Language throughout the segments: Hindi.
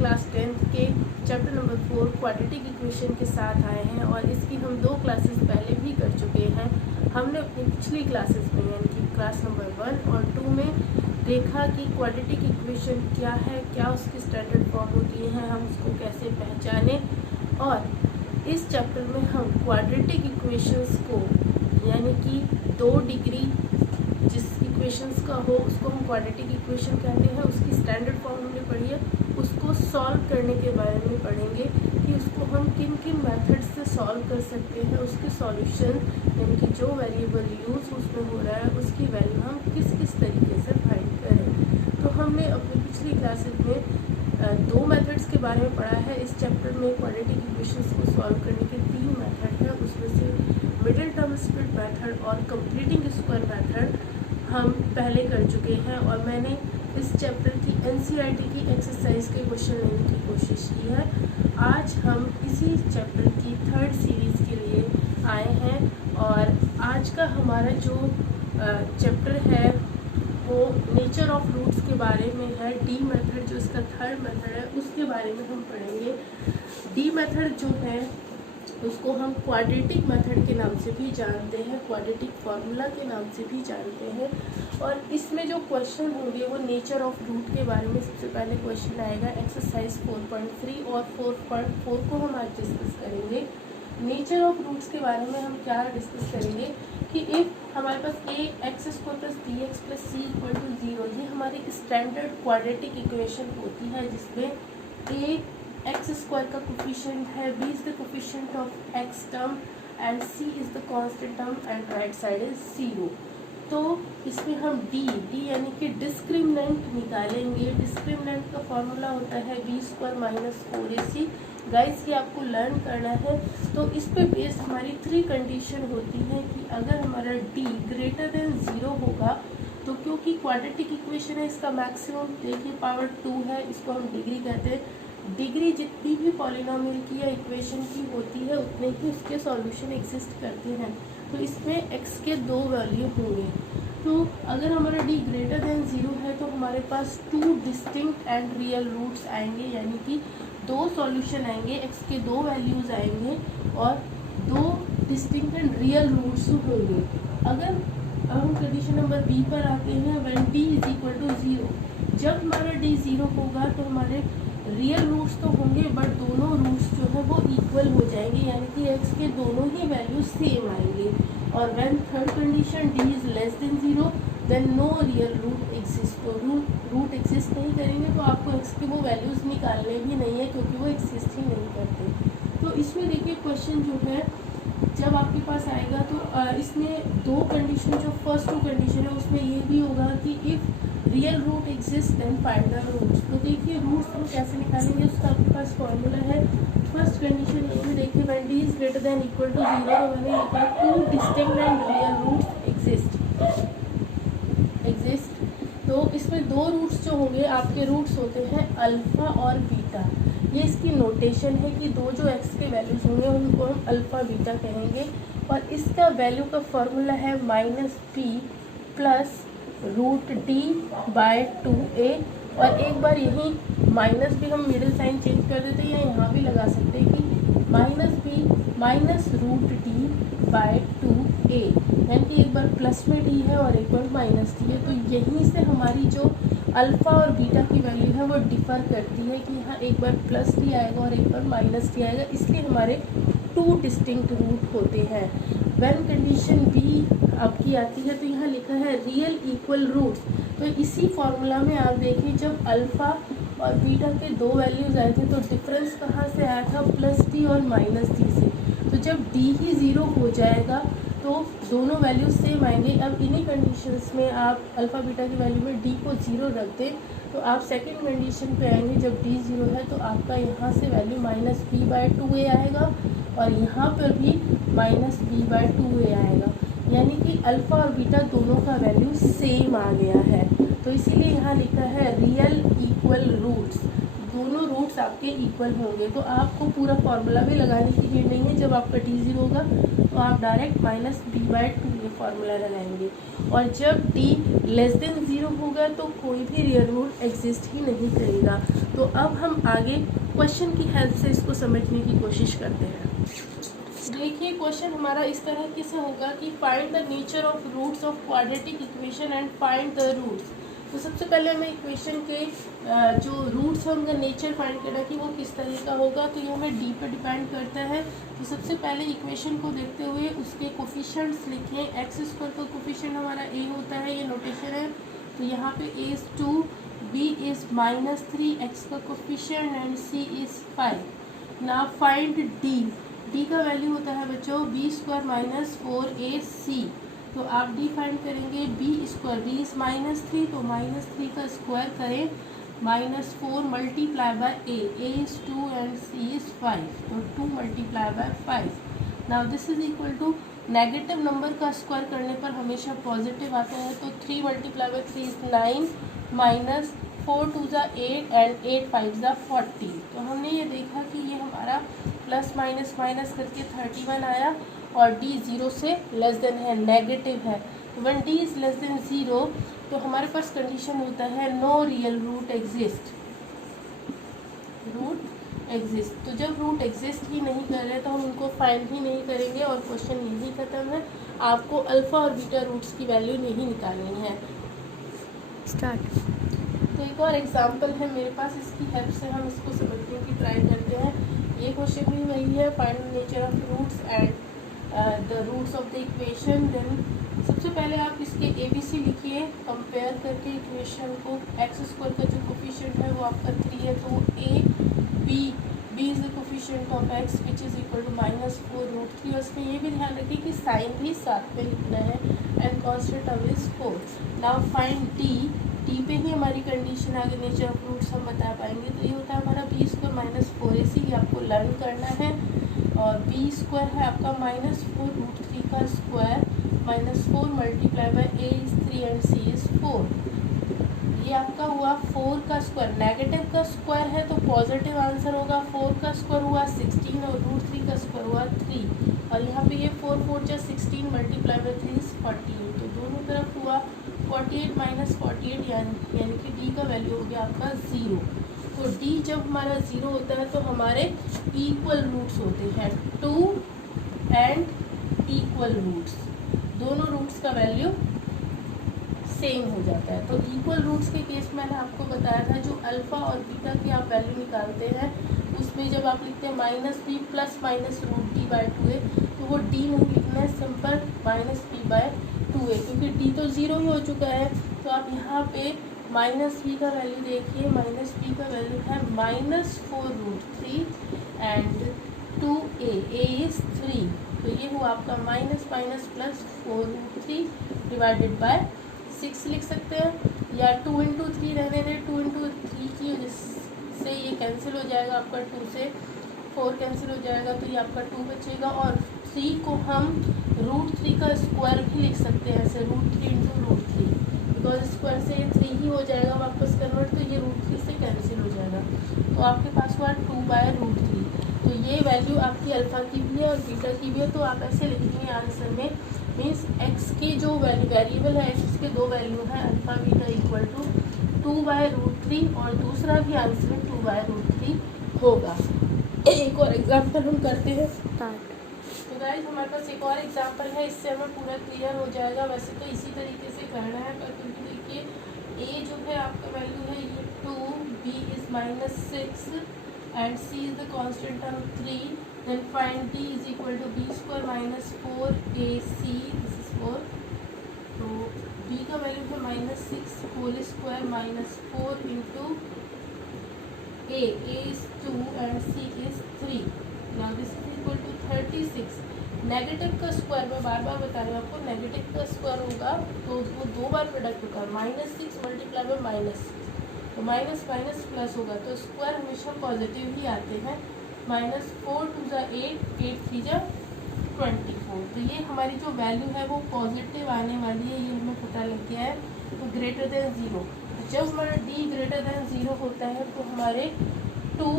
क्लास 10th के चैप्टर नंबर 4 क्वाड्रेटिक इक्वेशन के साथ आए हैं और इसकी हम 2 क्लासेस पहले भी कर चुके हैं। हमने अपनी पिछली क्लासेस में यानी कि क्लास नंबर 1 और 2 में देखा कि क्वाड्रेटिक इक्वेशन क्या है, क्या उसकी स्टैंडर्ड फॉर्म होती है, हम उसको कैसे पहचानें। और इस चैप्टर में हम क्वाड्रेटिक इक्वेशंस को यानी कि 2 डिग्री जिस इक्वेशंस का हो उसको हम क्वाड्रेटिक इक्वेशन कहते हैं, उसकी स्टैंडर्ड फॉर्म हमने पढ़ी है, उसको सॉल्व करने के बारे में पढ़ेंगे कि उसको हम किन किन मेथड से सॉल्व कर सकते हैं, उसके सॉल्यूशन यानी कि जो वेरिएबल यूज उसमें हो रहा है उसकी वैल्यू हम किस किस तरीके से फाइंड करें। तो हमने अपनी पिछली क्लासेस में 2 मेथड्स के बारे में पढ़ा है। इस चैप्टर में क्वाड्रेटिक इक्वेशंस को सॉल्व करने के 3 मेथड है, उसमें से मिडिल टर्म स्प्लिट मेथड और कंप्लीटिंग स्क्वायर मेथड हम पहले कर चुके हैं और मैंने इस चैप्टर की NCERT की एक्सरसाइज के क्वेश्चन लेने की कोशिश की है। आज हम इसी चैप्टर की 3rd सीरीज़ के लिए आए हैं और आज का हमारा जो चैप्टर है वो नेचर ऑफ रूट्स के बारे में है। डी मेथड जो इसका 3rd मेथड है उसके बारे में हम पढ़ेंगे। डी मेथड जो है उसको हम क्वाड्रेटिक मेथड के नाम से भी जानते हैं, क्वाड्रेटिक फार्मूला के नाम से भी जानते हैं। और इसमें जो क्वेश्चन होंगे वो नेचर ऑफ रूट के बारे में सबसे पहले क्वेश्चन आएगा एक्सरसाइज 4.3 और 4.4 को हम आज डिस्कस करेंगे। नेचर ऑफ रूट्स के बारे में हम क्या डिस्कस करेंगे कि इफ़ हमारे पास a x square plus b x plus c equal to 0 ये हमारी स्टैंडर्ड क्वाड्रेटिक इक्वेशन होती है जिसमें a एक्स स्क्वायर का कोफिशिएंट है, b is the coefficient of x term and c is the constant term and right side is 0। तो इसमें हम d यानी कि डिस्क्रिमिनेंट निकालेंगे। डिस्क्रिमिनेंट का फॉर्मूला होता है b square minus 4ac। Guys ये आपको लर्न करना है। तो इस पे बेस हमारी 3 कंडीशन होती है कि अगर हमारा d ग्रेटर देन 0 होगा तो क्योंकि क्वाड्रेटिक इक्वेशन है इसका मैक्सिमम देखिए पावर 2 है, इसको हम डिग्री कहते हैं। डिग्री जितनी भी पॉलिनोमियल की या इक्वेशन की होती है उतने ही उसके सॉल्यूशन एग्जिस्ट करते हैं। तो इसमें x के 2 वैल्यू होंगे। तो अगर हमारा d ग्रेटर देन 0 है तो हमारे पास 2 डिस्टिंक्ट एंड रियल रूट्स आएंगे यानी कि 2 सॉल्यूशन आएंगे, x के 2 वैल्यूज़ आएंगे और 2 डिस्टिंक्ट एंड रियल रूट्स होंगे। अगर हम कंडीशन नंबर b पर आते हैं when d is equal to 0, जब हमारा d 0 होगा तो हमारे रियल रूट्स तो होंगे बट दोनों रूट्स जो है वो इक्वल हो जाएंगे यानी कि x के दोनों ही वैल्यू सेम आएंगे। और when third condition d is less than 0 then no real root exist. तो रूट एग्जिस्ट नहीं करेंगे तो आपको x के वो वैल्यूज़ निकालने भी नहीं है क्योंकि वो एग्जिस्ट ही नहीं करते। तो इसमें देखिए क्वेश्चन जो है जब आपके पास आएगा तो इसमें 2 कंडीशन जो फर्स्ट 2 कंडीशन है उसमें ये भी होगा कि if real root exist then find the roots. तो देखिए रूट्स हम कैसे निकालेंगे उसका आपके पास फॉर्मूला है। फर्स्ट कंडीशन ये में देखिए when d is greater than equal to 0 तो मैंने लिखा 2 distinct and real roots exist. तो इसमें 2 रूट्स जो होंगे आपके रूट्स होते हैं अल्फ़ा और बीटा। ये इसकी नोटेशन है कि 2 जो x के वैल्यूज़ होंगे उनको हम अल्फ़ा बीटा कहेंगे और इसका वैल्यू का फॉर्मूला है -p plus root D by 2a। और एक बार यही माइनस भी हम मिडिल साइन चेंज कर देते हैं या यहाँ भी लगा सकते हैं कि -b minus root D by 2a यानी कि एक बार प्लस में d है और एक बार माइनस d है। तो यहीं से हमारी जो अल्फ़ा और बीटा की वैल्यू है वो डिफ़र करती है कि यहाँ एक बार प्लस d आएगा और एक बार माइनस d आएगा, इसलिए हमारे 2 डिस्टिंक्ट रूट होते हैं। व्हेन कंडीशन b आपकी आती है तो यहाँ लिखा है रियल इक्वल रूट्स। तो इसी फॉर्मूला में आप देखिए जब अल्फ़ा और बीटा के 2 वैल्यूज़ आए थे तो डिफरेंस कहाँ से आया था +d और -d से। तो जब d ही 0 हो जाएगा तो दोनों वैल्यूज सेम आएंगे। अब इन्हीं कंडीशंस में आप अल्फ़ा बीटा की वैल्यू में d को 0 रख दें तो आप सेकंड कंडीशन पे आएंगे जब d 0 है तो आपका यहाँ से वैल्यू -b/2a आएगा और यहाँ पर भी -b/2a आएगा यानी कि अल्फ़ा और बीटा दोनों का वैल्यू सेम आ गया है। तो इसीलिए यहाँ लिखा है रियल इक्वल रूट्स दोनों रूट्स आपके इक्वल होंगे। तो आपको पूरा फॉर्मूला भी लगाने की नीड नहीं है। जब आपका डी 0 होगा तो आप डायरेक्ट -b/2 ये फॉर्मूला लगाएंगे। और जब d <0 होगा तो कोई भी रियल रूट एग्जिस्ट ही नहीं करेगा। तो अब हम आगे क्वेश्चन की हेल्प से इसको समझने की कोशिश करते हैं। देखिए क्वेश्चन हमारा इस तरह से होगा कि find the nature of roots of quadratic equation and find the roots. तो सबसे पहले हमें इक्वेशन के जो रूट्स हैं उनका नेचर फाइंड करना कि वो किस तरह का होगा। तो ये हमें डी पर डिपेंड करता है। तो सबसे पहले इक्वेशन को देखते हुए उसके कोफिशिएंट्स लिखें। एक्स स्क्वायर का कोफिशिएंट हमारा ए होता है, ये नोटेशन है। तो यहाँ पे A is 2, B is -3, X का coefficient and C is 5। Now find D. D का वैल्यू होता है बच्चों b² - 4ac। तो आप डी फाइंड करेंगे b², b इज़ -3 तो -3 का स्क्वायर करें -4 multiply by a is 2 and c is 5। तो 2 multiply by 5। Now this is equal to negative number का स्क्वायर करने पर हमेशा पॉजिटिव आता है। तो 3 मल्टीप्लाई बाय 3 इज़ 9 -4 2 ज़ा 8 एंड 8 5 ज़ा 40। तो हमने ये देखा कि ये हमारा प्लस माइनस माइनस करके 31 आया और d 0 से लेस देन है, नेगेटिव है। तो when d is less than 0 तो हमारे पास कंडीशन होता है no real root exist. Root exist, तो जब रूट एग्जिस्ट ही नहीं कर रहे तो हम उनको फाइंड ही नहीं करेंगे और क्वेश्चन यही खत्म है। आपको अल्फा और बीटा रूट्स की वैल्यू नहीं निकालनी है। स्टार्ट। तो एक और एग्जांपल है मेरे पास, इसकी हेल्प से हम इसको समझने की ट्राई करते हैं। ये क्वेश्चन भी वही है, find the nature of roots and the roots of the equation. Then सबसे पहले आप इसके ABC लिखिए कंपेयर करके इक्वेशन को। एक्स स्क्वायर का जो कोफिशिएंट है वो आपका 3 है, तो b is the coefficient of x which is equal to -4√3। उसमें ये भी ध्यान रखिए कि साइन भी साथ में लिखना है and constant of is 4। Now find D पे ही हमारी कंडीशन आगे नेचर ऑफ रूट्स हम बता पाएंगे। तो ये होता है हमारा b² - 4ac, ये आपको लर्न करना है। और b² है आपका -4√3 का square -4 multiply by a is 3 and c is 4। ये आपका हुआ 4 का स्क्वायर, नेगेटिव का स्क्वायर है तो पॉजिटिव आंसर होगा। 4 का स्क्वायर हुआ 16 और √3 का स्क्वायर हुआ 3। और यहाँ पे ये 4 4 जा 16 मल्टीप्लाई बाय 3 इज 48। तो दोनों तरफ हुआ 48 - 48 यानी कि डी का वैल्यू हो गया आपका 0। तो डी जब हमारा 0 होता है तो हमारे इक्वल रूट्स होते हैं 2 एंड इक्वल रूट्स, दोनों रूट्स का वैल्यू सेम हो जाता है। तो इक्वल रूट्स के केस में मैंने आपको बताया था जो अल्फा और बीटा की आप वैल्यू निकालते हैं उसमें जब आप लिखते हैं -b ± √d/2a तो वो d नहीं लिखना है, सिंपल -b/2a, क्योंकि d तो 0 ही हो चुका है। तो आप यहाँ पे -b का वैल्यू देखिए, -b का वैल्यू है -4√3 एंड 2a, a इज 3। तो ये हुआ आपका -+4√3 डिवाइडेड बाय 6 लिख सकते हैं, या 2 × 3 रहने दें। 2 × 3 की वजह से ये कैंसिल हो जाएगा, आपका 2 से 4 कैंसिल हो जाएगा तो ये आपका 2 बचेगा। और 3 को हम √3 का स्क्वायर भी लिख सकते हैं, ऐसे √3 × √3, बिकॉज स्क्वायर से ये 3 ही हो जाएगा वापस कन्वर्ट, तो ये √3 से कैंसिल हो जाएगा। तो आपके पास हुआ 2/√3। तो ये वैल्यू आपकी अल्फा की भी है और बीटा की भी है। तो आप ऐसे लिखेंगे आंसर में, मीन्स एक्स के जो वेरिएबल है एक्स के 2 वैल्यू है अल्फा बीटा इक्वल टू 2/√3 और दूसरा भी आंसर 2/√3 होगा। एक और एग्जाम्पल हम करते हैं स्टार्ट। तो गाइस हमारे पास एक और एग्जाम्पल है, इससे हमें पूरा क्लियर हो जाएगा। वैसे तो इसी तरीके से करना है, पर क्योंकि देखिए ए जो है आपका वैल्यू है ये 2, b is -6 and c is the constant of 3, then find d is equal to b² - 4ac, this is 4। तो b का वैल्यू है -6 whole square -4 into a is 2 and c is 3। now this is equal to 36। Negative का स्क्वायर, मैं बार बार बता रही हूँ आपको, नेगेटिव का स्क्वायर होगा तो वो 2 बार प्रोडक्ट होगा, -6 मल्टीप्लाई बाय -6 तो माइनस माइनस प्लस होगा, तो स्क्वायर हमेशा पॉजिटिव ही आते हैं। -4 2 ज़ा 8, 8 3 ज़ा 24। तो ये हमारी जो वैल्यू है वो पॉजिटिव आने वाली है, ये हमें पता लग गया है। तो ग्रेटर देन 0, जब हमारा d ग्रेटर देन 0 होता है तो हमारे two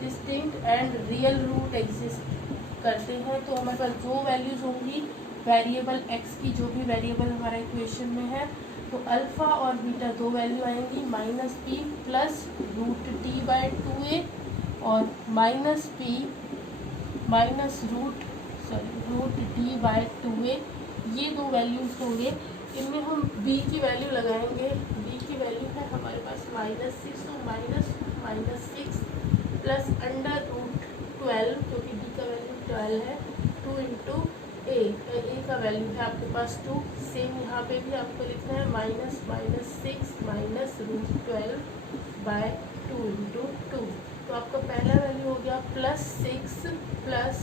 distinct and real root exist करते हैं, तो हमारे पास दो वैल्यूज होंगी वेरिएबल एक्स की, जो भी वेरिएबल हमारा इक्वेशन में है, तो अल्फ़ा और बीटा दो वैल्यू आएंगी, minus p plus root t by 2a और minus p minus root t by 2a, ये दो वैल्यूज होंगे। इनमें हम b की वैल्यू लगाएंगे। b की वैल्यू है हमारे पास -6, तो -6 प्लस अंडर रूट 12, क्योंकि b का वैल्यू 12 है, 2 इंटू a का वैल्यू है आपके पास 2। सेम यहाँ पे भी आपको लिखना है -6 माइनस रूट 12 बाय 2 इंटू 2। तो आपका पहला वैल्यू हो गया +6 प्लस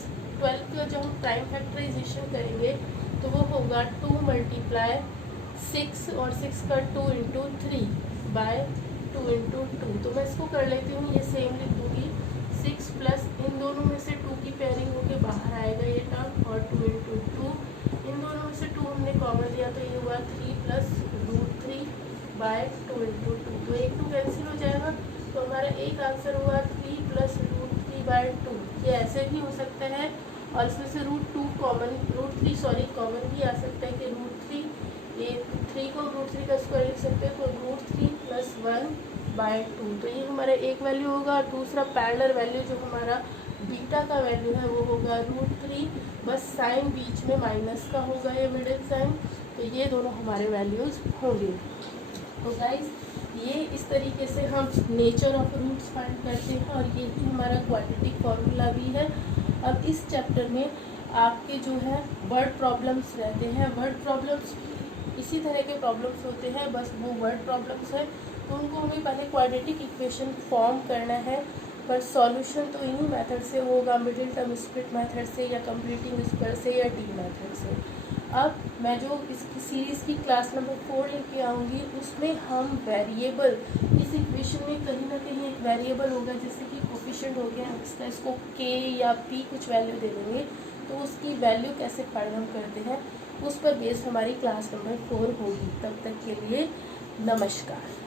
12 का जब हम प्राइम फैक्टराइजेशन करेंगे तो वो होगा 2 × 6 और 6 का 2 इंटू 3 बाय 2 इंटू 2। तो मैं इसको कर लेती हूँ, ये सेम लिख दूँगी 6 प्लस इन दोनों में से 2 की पेयरिंग होके बाहर आएगा ये टर्म, और 2 इंटू 2, इन दोनों में से 2 हमने कॉमन लिया तो ये हुआ 3 प्लस रूट 3 बाय 2 इंटू 2। तो 1 2 कैंसिल हो जाएगा, तो हमारा एक आंसर हुआ 3 प्लस रूट 3 बाय 2। ये ऐसे भी हो सकता है, और इसमें से रूट 3 कॉमन भी आ सकता है कि रूट 3, ये 3 को रूट 3 का स्क्वायर लिख सकते हैं, तो रूट 3 प्लस 1 बाय 2। तो ये हमारा एक वैल्यू होगा। और दूसरा पैरेलल वैल्यू जो हमारा बीटा का वैल्यू है वो होगा रूट 3, बस साइन बीच में माइनस का होगा, ये मिडिल साइन। तो ये दोनों हमारे वैल्यूज़ होंगे। तो गाइस ये इस तरीके से हम नेचर ऑफ रूट्स फाइंड करते हैं, और ये ही हमारा क्वाड्रेटिक फॉर्मूला भी है। अब इस चैप्टर में आपके जो है वर्ड प्रॉब्लम्स रहते हैं। वर्ड प्रॉब्लम्स इसी तरह के प्रॉब्लम्स होते हैं, बस वो वर्ड प्रॉब्लम्स है, तो उनको हमें पहले क्वाड्रेटिक इक्वेशन फॉर्म करना है, पर सॉल्यूशन तो इन्हीं मेथड से होगा, मिडिल टर्म स्प्लिट मेथड से या कंप्लीटिंग स्क्वायर से या डी मेथड से। अब मैं जो इसकी सीरीज़ की क्लास नंबर 4 लेके आऊँगी, उसमें हम वेरिएबल, इस इक्वेशन में कहीं ना कहीं एक वेरिएबल होगा, जैसे कि कोफिशिएंट हो गया इसका, इसको k या p कुछ वैल्यू दे देंगे, तो उसकी वैल्यू कैसे फाइंड हम करते हैं, उस पर बेस्ड हमारी क्लास नंबर 4 होगी। तब तक के लिए नमस्कार।